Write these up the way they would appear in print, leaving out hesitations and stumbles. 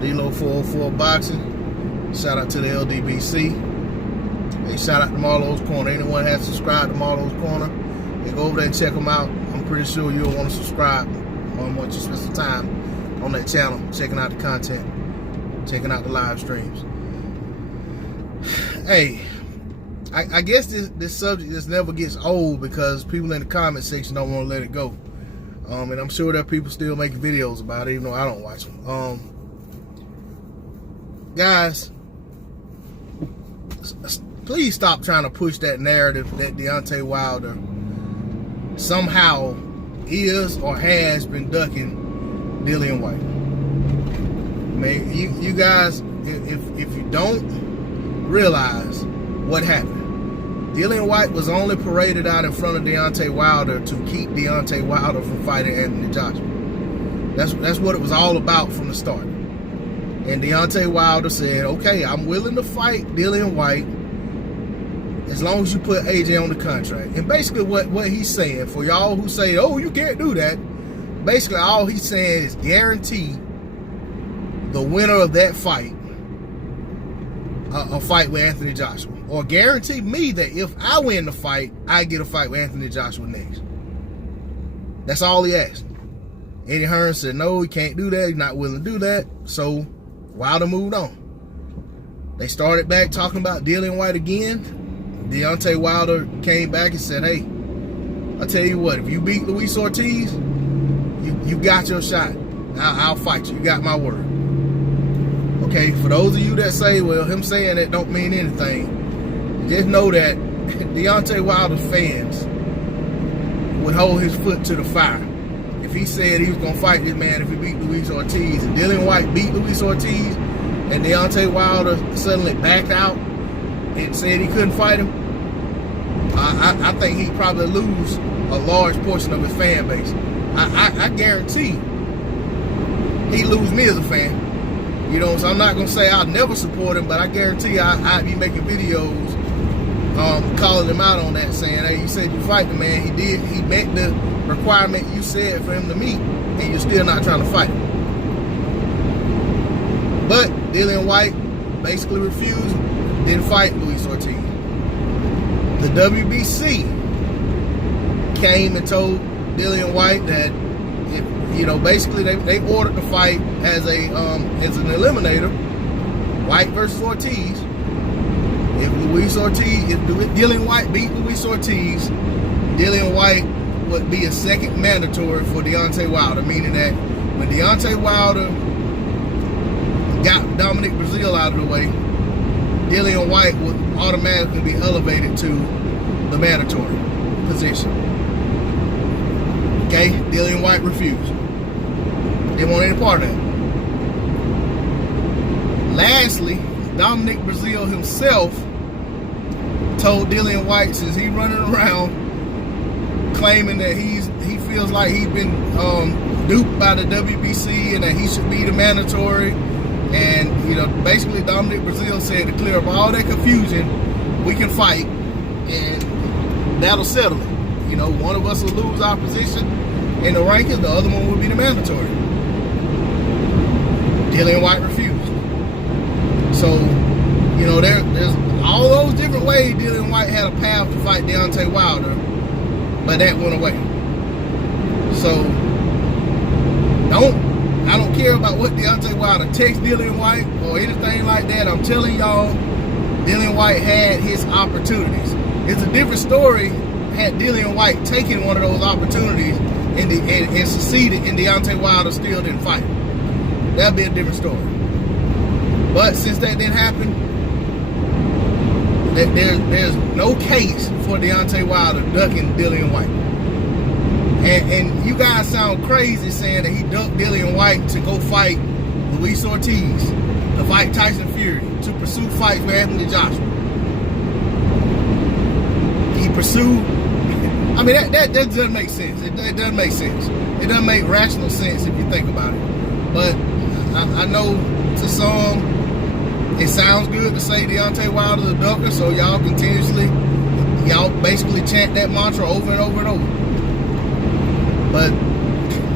D-Lo 404 Boxing. Shout out to the LDBC. Hey, shout out to Marlowe's Corner. Anyone has subscribed to Marlowe's Corner, hey, go over there and check them out. I'm pretty sure you'll want to subscribe once you spend some time on that channel, checking out the content, checking out the live streams. Hey, I guess this subject just never gets old because people in the comment section don't want to let it go. And I'm sure there are people still making videos about it, even though I don't watch them. Guys, please stop trying to push that narrative that Deontay Wilder somehow is or has been ducking Dillian Whyte. Man, you guys, if you don't realize what happened, Dillian Whyte was only paraded out in front of Deontay Wilder to keep Deontay Wilder from fighting Anthony Joshua. That's what it was all about from the start. And Deontay Wilder said, okay, I'm willing to fight Dillian Whyte as long as you put AJ on the contract. And basically what he's saying, for y'all who say, oh, you can't do that, basically all he's saying is guarantee the winner of that fight a fight with Anthony Joshua. Or guarantee me that if I win the fight, I get a fight with Anthony Joshua next. That's all he asked. Eddie Hearn said, no, he can't do that. He's not willing to do that. So Wilder moved on. They started back talking about Dillian Whyte again. Deontay Wilder came back and said, hey, I'll tell you what, if you beat Luis Ortiz, you got your shot. I'll fight you. You got my word. Okay, for those of you that say, well, him saying that don't mean anything, just know that Deontay Wilder's fans would hold his foot to the fire. If he said he was going to fight this man if he beat Luis Ortiz, and Dillian Whyte beat Luis Ortiz, and Deontay Wilder suddenly backed out and said he couldn't fight him, I think he'd probably lose a large portion of his fan base. I guarantee he'd lose me as a fan. You know, so I'm not going to say I'll never support him, but I guarantee I'd be making videos calling him out on that, saying, hey, you said you fight the man. He met the requirement you said for him to meet, and you're still not trying to fight him. But Dillian Whyte basically refused, didn't fight Luis Ortiz. The WBC came and told Dillian Whyte that, you know, basically they ordered the fight as an eliminator, Whyte versus Ortiz. If Dillian Whyte beat Luis Ortiz, Dillian Whyte would be a second mandatory for Deontay Wilder, meaning that when Deontay Wilder got Dominic Breazeale out of the way, Dillian Whyte would automatically be elevated to the mandatory position. Okay, Dillian Whyte refused. Didn't want any part of that. Lastly, Dominic Breazeale himself told Dillian Whyte, since he's running around claiming that he feels like he's been duped by the WBC and that he should be the mandatory, and you know, basically Dominic Breazeale said to clear up all that confusion, we can fight and that'll settle it. You know, one of us will lose our position in the rankings, the other one will be the mandatory. Dillian Whyte refused. So, you know, there's all those different ways Dillian Whyte had a path to fight Deontay Wilder, but that went away. So, I don't care about what Deontay Wilder texts Dillian Whyte or anything like that. I'm telling y'all, Dillian Whyte had his opportunities. It's a different story had Dillian Whyte taken one of those opportunities and succeeded, and Deontay Wilder still didn't fight him. That'd be a different story. But since that didn't happen, there's no case for Deontay Wilder ducking Dillian Whyte. And you guys sound crazy saying that he ducked Dillian Whyte to go fight Luis Ortiz, to fight Tyson Fury, to pursue fights with Anthony Joshua. He pursued. I mean, that doesn't make sense. It doesn't make sense. It doesn't make rational sense if you think about it. But I know to some, it sounds good to say Deontay Wilder's a ducker, so y'all basically chant that mantra over and over and over. But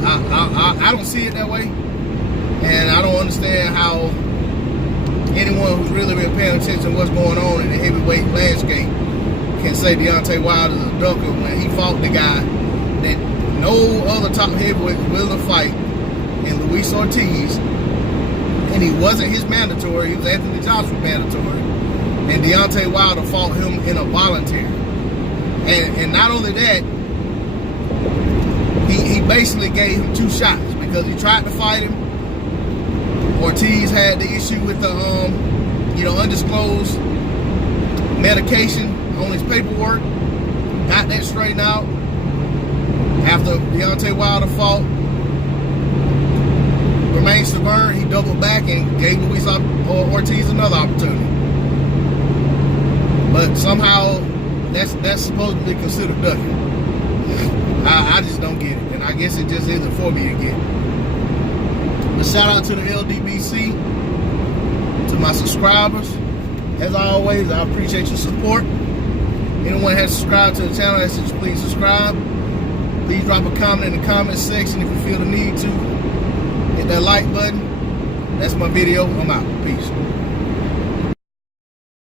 I don't see it that way, and I don't understand how anyone who's really been paying attention to what's going on in the heavyweight landscape can say Deontay Wilder is a ducker when he fought the guy that no other top heavyweight was willing to fight in Luis Ortiz, and he wasn't his mandatory, he was Anthony Joshua's mandatory, and Deontay Wilder fought him in a voluntary. And not only that, he basically gave him 2 shots because he tried to fight him. Ortiz had the issue with the undisclosed medication on his paperwork. Got that straightened out. After Deontay Wilder fought, remained stubborn, he doubled back and gave Luis Ortiz another opportunity. But somehow that's supposed to be considered ducking. I just don't get it, and I guess it just isn't for me to get. But shout out to the LDBC, to my subscribers. As always, I appreciate your support. Anyone has subscribed to the channel, I said please subscribe. Please drop a comment in the comment section if you feel the need to. Hit that like button. That's my video. I'm out. Peace.